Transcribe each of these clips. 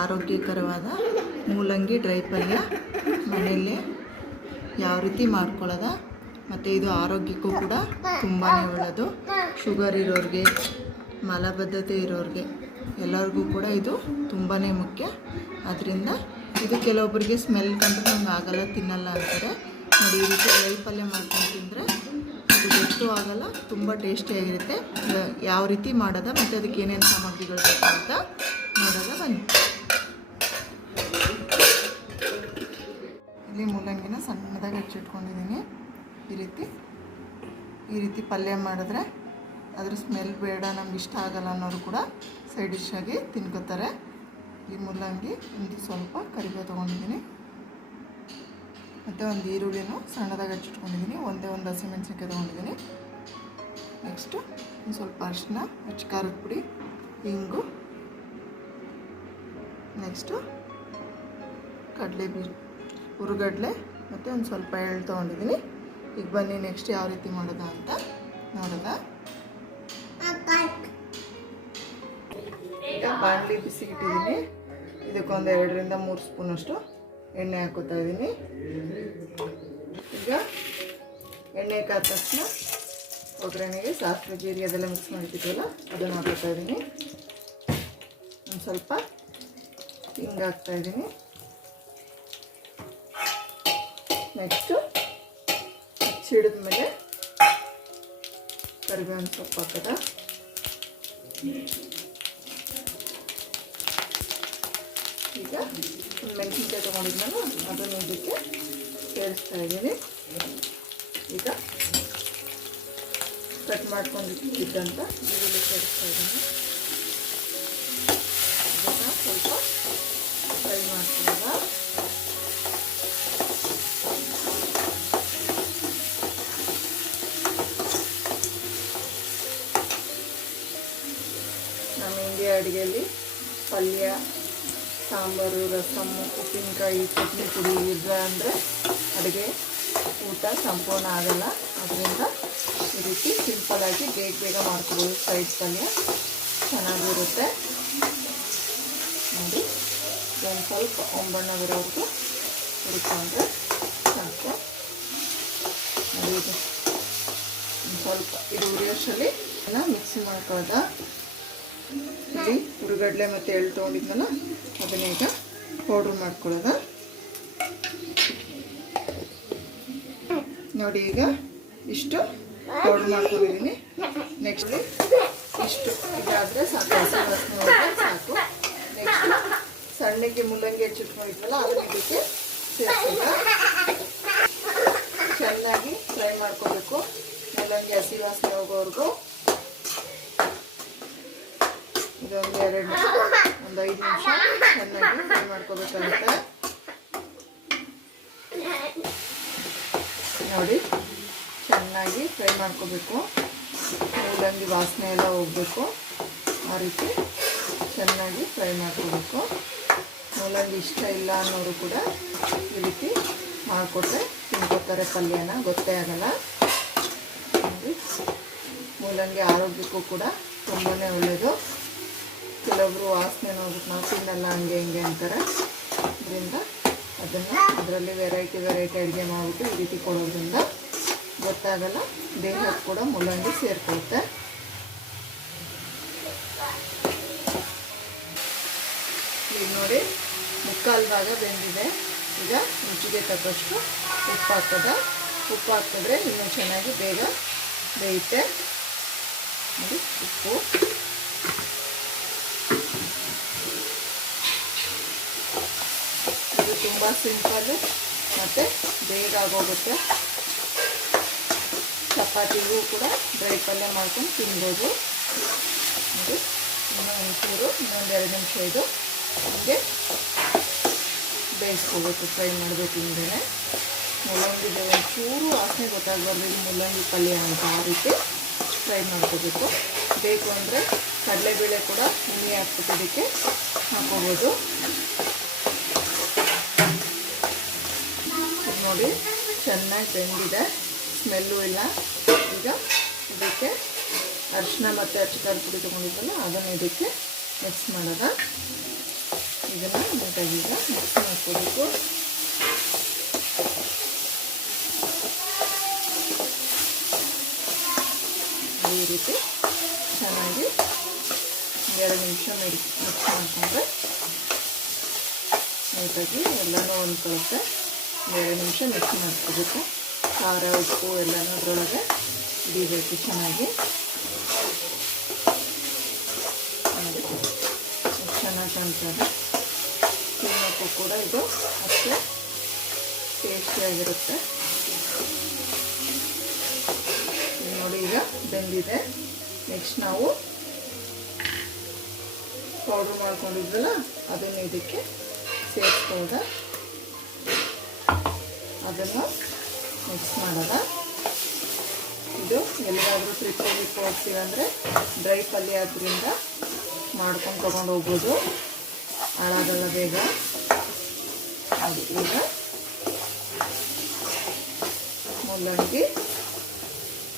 ಆರೋಗ್ಯಕರವಾದ ಮೂಲಂಗಿ ಡ್ರೈ ಪಲ್ಯ ಮನೆಯಲ್ಲೇ ಯಾವ ರೀತಿ ಮಾಡ್ಕೊಳ್ಳೋದ, ಮತ್ತು ಇದು ಆರೋಗ್ಯಕ್ಕೂ ಕೂಡ ತುಂಬಾ ಒಳ್ಳೆಯದು. ಶುಗರ್ ಇರೋರಿಗೆ, ಮಲಬದ್ಧತೆ ಇರೋರಿಗೆ ಎಲ್ಲರಿಗೂ ಕೂಡ ಇದು ತುಂಬಾ ಮುಖ್ಯ. ಅದರಿಂದ ಇದು ಕೆಲವೊಬ್ಬರಿಗೆ ಸ್ಮೆಲ್ ಕಂಡ್ರೆ ನಮ್ಗೆ ಆಗಲ್ಲ, ತಿನ್ನಲ್ಲ ಅಂತಾರೆ. ನೋಡಿ, ಈ ರೀತಿ ಡ್ರೈ ಪಲ್ಯ ಮಾಡ್ಕೊಂಡು ತಿಂದರೆ ಅದು ಗೊತ್ತೂ ಆಗಲ್ಲ, ತುಂಬ ಟೇಸ್ಟಿಯಾಗಿರುತ್ತೆ. ಯಾವ ರೀತಿ ಮಾಡೋದ ಮತ್ತು ಅದಕ್ಕೆ ಏನೇನು ಸಾಮಗ್ರಿಗಳು ಬೇಕು ಅಂತ ನೋಡೋದ ಬನ್ನಿ. ಇಲ್ಲಿ ಮೂಲಂಗಿನ ಸಣ್ಣದಾಗಿ ಹೆಚ್ಚಿಟ್ಕೊಂಡಿದ್ದೀನಿ. ಈ ರೀತಿ ಪಲ್ಯ ಮಾಡಿದ್ರೆ ಅದ್ರ ಸ್ಮೆಲ್ ಬೇಡ, ನಮ್ಗೆ ಇಷ್ಟ ಆಗಲ್ಲ ಅನ್ನೋರು ಕೂಡ ಸೈಡ್ ಡಿಶ್ ಆಗಿ ತಿನ್ಕೋತಾರೆ. ಈ ಮೂಲಂಗಿ ಒಂದು ಸ್ವಲ್ಪ ಕರಿಬೇವು ತೊಗೊಂಡಿದ್ದೀನಿ, ಮತ್ತು ಒಂದು ಈರುಳ್ಳಿನೂ ಸಣ್ಣದಾಗಿ ಹೆಚ್ಚಿಟ್ಕೊಂಡಿದ್ದೀನಿ. ಒಂದು ಹಸಿಮೆಣಸಿನ್ಕಾಯಿ ತೊಗೊಂಡಿದ್ದೀನಿ. ನೆಕ್ಸ್ಟು ಒಂದು ಸ್ವಲ್ಪ ಅರಿಶಿನ, ಖಾರದ ಪುಡಿ, ಇಂಗು, ನೆಕ್ಸ್ಟು ಹುರುಗಡ್ಲೆ ಮತ್ತು ಒಂದು ಸ್ವಲ್ಪ ಎಳ್ಳು ತೊಗೊಂಡಿದ್ದೀನಿ. ಈಗ ಬನ್ನಿ ನೆಕ್ಸ್ಟ್ ಯಾವ ರೀತಿ ಮಾಡೋದ ಅಂತ ನೋಡೋದ. ಈಗ ಬಾಣಲಿ ಬಿಸಿ ಇಟ್ಟಿದ್ದೀನಿ. ಇದಕ್ಕೊಂದು 2-3 ಸ್ಪೂನಷ್ಟು ಎಣ್ಣೆ ಹಾಕೋತಾ ಇದ್ದೀನಿ. ಈಗ ಎಣ್ಣೆ ಕಾದ ತಕ್ಷಣ ಒಗ್ಗರಣೆಗೆ ಸಾಸಿವೆ, ಜೀರಿಗೆ ಅದೆಲ್ಲ ಮಿಕ್ಸ್ ಮಾಡಿಟ್ಟಿದ್ವಲ್ಲ ಅದನ್ನು ಹಾಕೋತಾ ಇದ್ದೀನಿ. ಒಂದು ಸ್ವಲ್ಪ ಹಿಂಗೆ ಹಾಕ್ತಾಯಿದ್ದೀನಿ. ನೆಕ್ಸ್ಟು ಸಿಡಿದ ಮೇಲೆ ಕರಿಬೇವಿನ ಸೊಪ್ಪು ಹಾಕೋದ. ಈಗ ಒಂದು ಮೆಣಸಿನ್ಕಾಯಿ ತೊಗೊಂಡಿದ್ನಲ್ಲ ಅದನ್ನು ಇದಕ್ಕೆ ಸೇರಿಸ್ತಾ ಇದ್ದೀನಿ. ಈಗ ಕಟ್ ಮಾಡ್ಕೊಂಡಿದ್ದಂಥ ಈರುಳ್ಳಿ ಸೇರಿಸ್ತಾ ಇದ್ದೀನಿ. ಇದನ್ನು ಸ್ವಲ್ಪ ಫ್ರೈ ಮಾಡ್ಕೊಳ್ಳೋದ. ನಮ್ಮ ಇಂಡಿಯಾ ಅಡುಗೆಯಲ್ಲಿ ಪಲ್ಯ, ಸಾಂಬಾರು, ರಸಮ್ಮು, ಉಪ್ಪಿನಕಾಯಿ, ಚಟ್ನಿ ಪುಡಿ ಇಲ್ಲ ಅಂದರೆ ಅಡುಗೆ ಊಟ ಸಂಪೂರ್ಣ ಆಗಲ್ಲ. ಅದರಿಂದ ಈ ರೀತಿ ಸಿಂಪಲಾಗಿ ಬೇಗ ಮಾಡ್ಕೊಬೋದು. ಸೈಡ್ ಪಲ್ಯ ಚೆನ್ನಾಗಿರುತ್ತೆ. ನೋಡಿ, ಒಂದು ಸ್ವಲ್ಪ ಒಂಬಣ್ಣ ಬರೋವರೆಗೂ ಹುರ್ಕೊಂಡ್ರೆ ಸಾಕು. ನೋಡಿ, ಇದು ಒಂದು ಸ್ವಲ್ಪ ಇದು ಉರಿಯೋಷ್ಟರಲ್ಲಿ ಮಿಕ್ಸಿ ಮಾಡ್ಕೊಳ್ಳೋದ. ಇಲ್ಲಿ ಹುರುಗಡ್ಲೆ ಮತ್ತು ಎಳ್ಳು ತೊಗೊಂಡಿದ್ನಲ್ಲ ಅದನ್ನ ಈಗ ಪೌಡ್ರ್ ಮಾಡ್ಕೊಳ್ಳೋದ. ನೋಡಿ, ಈಗ ಇಷ್ಟು ಪೌಡ್ರ್ ಮಾಡ್ಕೊಂಡಿದ್ದೀನಿ. ನೆಕ್ಸ್ಟ್ ಇಷ್ಟು ಇದಾದರೆ ಸಾಕು, ಹಸಿ ವಾಸನೆ ಸಾಕು. ನೆಕ್ಸ್ಟ್ ಸಣ್ಣಗೆ ಮೂಲಂಗಿ ಹೆಚ್ಚಿಟ್ಕೊಂಡಿದ್ವಲ್ಲ ಅದನ್ನ ಇದಕ್ಕೆ ಸೇರಿಸ್ಬೇಕು. ಚೆನ್ನಾಗಿ ಫ್ರೈ ಮಾಡ್ಕೋಬೇಕು. ಮೂಲಂಗಿ ಹಸಿ ವಾಸನೆ ಹೋಗೋವರೆಗೂ ಇದೊಂದು 5 ನಿಮಿಷ ಚೆನ್ನಾಗಿ ಫ್ರೈ ಮಾಡ್ಕೋಬೇಕಾಗುತ್ತೆ. ನೋಡಿ, ಚೆನ್ನಾಗಿ ಫ್ರೈ ಮಾಡ್ಕೋಬೇಕು. ಮೂಲಂಗಿ ವಾಸನೆ ಎಲ್ಲ ಹೋಗಬೇಕು. ಆ ರೀತಿ ಚೆನ್ನಾಗಿ ಫ್ರೈ ಮಾಡ್ಕೋಬೇಕು. ಮೂಲಂಗಿ ಇಷ್ಟ ಇಲ್ಲ ಅನ್ನೋರು ಕೂಡ ಈ ರೀತಿ ಮಾಡಿಕೊಟ್ರೆ ತಿನ್ಕೋತಾರೆ. ಪಲ್ಯನ ಗೊತ್ತೇ ಆಗಲ್ಲ. ನೋಡಿ, ಮೂಲಂಗಿ ಆರೋಗ್ಯಕ್ಕೂ ಕೂಡ ತುಂಬಾ ಒಳ್ಳೆಯದು. ಕೆಲವೊಬ್ರು ವಾಸನೆ ನೋಡ್ಬಿಟ್ಟು ನಾವು ತಿನ್ನಲ್ಲ ಹಂಗೆ ಹಿಂಗೆ ಅಂತಾರೆ. ಅದರಿಂದ ಅದನ್ನು ಅದರಲ್ಲಿ ವೆರೈಟಿ ಅಡುಗೆ ಮಾಡಿಬಿಟ್ಟು ಈ ರೀತಿ ಕೊಡೋದ್ರಿಂದ ಗೊತ್ತಾಗಲ್ಲ, ದೇಹಕ್ಕೆ ಕೂಡ ಮೂಲಂಗಿ ಸೇರ್ಕೊಳುತ್ತೆ. ಈಗ ನೋಡಿ, ಮುಕ್ಕಾಲು ಭಾಗ ಬೆಂದಿದೆ. ಈಗ ರುಚಿಗೆ ತಕ್ಕಷ್ಟು ಉಪ್ಪು ಹಾಕೋದ. ಉಪ್ಪು ಹಾಕಿದ್ರೆ ಇನ್ನೂ ಚೆನ್ನಾಗಿ ಬೇಗ ಬೇಯುತ್ತೆ. ನೋಡಿ, ಉಪ್ಪು, ಇದು ತುಂಬ ಸಿಂಪಲ್ಲು ಮತ್ತು ಬೇಗ ಆಗೋಗುತ್ತೆ. ಚಪಾತಿಗೂ ಕೂಡ ಡ್ರೈ ಪಲ್ಯ ಮಾಡ್ಕೊಂಡು ತಿನ್ಬೋದು. ನೋಡಿ, ಇನ್ನೊಂದು 2 ನಿಮಿಷ ಇದು ಹೀಗೆ ಬೇಯಿಸ್ಕೋಬೇಕು, ಫ್ರೈ ಮಾಡಬೇಕು. ಹಿಂದೆ ಮೂಲಂಗಿ ಒಂಚೂರು ವಾಸನೆ ಗೊತ್ತಾಗಬಾರ್ದು ಇದು ಮೂಲಂಗಿ ಪಲ್ಯ ಅಂತ. ಆ ರೀತಿ ಫ್ರೈ ಮಾಡ್ಕೋಬೇಕು. ಬೇಕು ಅಂದರೆ ಕಡಲೆಬೇಳೆ ಕೂಡ ಹುಳಿ ಹಾಕ್ಬಿಟ್ಟು ಇದಕ್ಕೆ ಹಾಕೋಬೋದು. ನೋಡಿ, ಚೆನ್ನಾಗಿ ಬೆಂದಿದೆ, ಸ್ಮೆಲ್ಲು ಇಲ್ಲ. ಈಗ ಇದಕ್ಕೆ ಅರಿಶಿನ ಮತ್ತು ಖಾರದ ಪುಡಿ ತೊಗೊಂಡಿದ್ದಲ್ಲ ಅದನ್ನು ಇದಕ್ಕೆ ಮಿಕ್ಸ್ ಮಾಡೋದ. ಇದನ್ನು ನೀಟಾಗಿ ಈಗ ಮಿಕ್ಸ್ ಮಾಡ್ಕೋಬೇಕು. ಈ ರೀತಿ ಚೆನ್ನಾಗಿ 2 ನಿಮಿಷ ಮಿಕ್ಸ್ ಮಾಡಿಕೊಂಡ್ರೆ ನೀಟಾಗಿ ಎಲ್ಲನೂ ಹೊಂದ್ಕೊಳ್ಳುತ್ತೆ. 2 ನಿಮಿಷ ಮಿಕ್ಸ್ ಮಾಡ್ಕೋಬೇಕು. ಖಾರ ಉಪ್ಪು ಎಲ್ಲನೂ ಅದರೊಳಗೆ ಹಿಡಿಬೇಕು ಚೆನ್ನಾಗಿ. ಚೆನ್ನಾಗಿ ಕಾಣ್ತದೆ. ತಿನ್ನೋಕ್ಕೂ ಕೂಡ ಇದು ಅಷ್ಟೇ ಟೇಸ್ಟಿಯಾಗಿರುತ್ತೆ. ನೋಡಿ ಈಗ ಬೆಂದಿದೆ. ನೆಕ್ಸ್ಟ್ ನಾವು ಪೌಡ್ರ್ ಮಾಡ್ಕೊಂಡಿದ್ವಲ್ಲ ಅದನ್ನು ಇದಕ್ಕೆ ಸೇರಿಸ್ಕೊಳ್ಳೋಣ. ಅದನ್ನು ಮಿಕ್ಸ್ ಮಾಡೋಣ. ಇದು ಎಲ್ಲಿಗಾದರೂ ಟ್ರಿಪ್ಪಿಗೆ ಹೋಗ್ತೀವಂದರೆ ಡ್ರೈ ಪಲ್ಯ ಆದ್ದರಿಂದ ಮಾಡ್ಕೊಂಡು ತೊಗೊಂಡು ಹೋಗ್ಬೋದು, ಹಾಳಾಗಲ್ಲ ಬೇಗ. ಅದು ಈಗ ಮೂಲಂಗಿ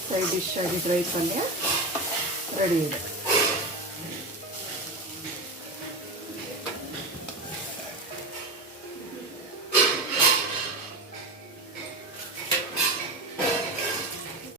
ಸೈಡ್ ಡಿಶ್ ಆಗಿ ಡ್ರೈ ಪಲ್ಯ ರೆಡಿ ಇದೆ.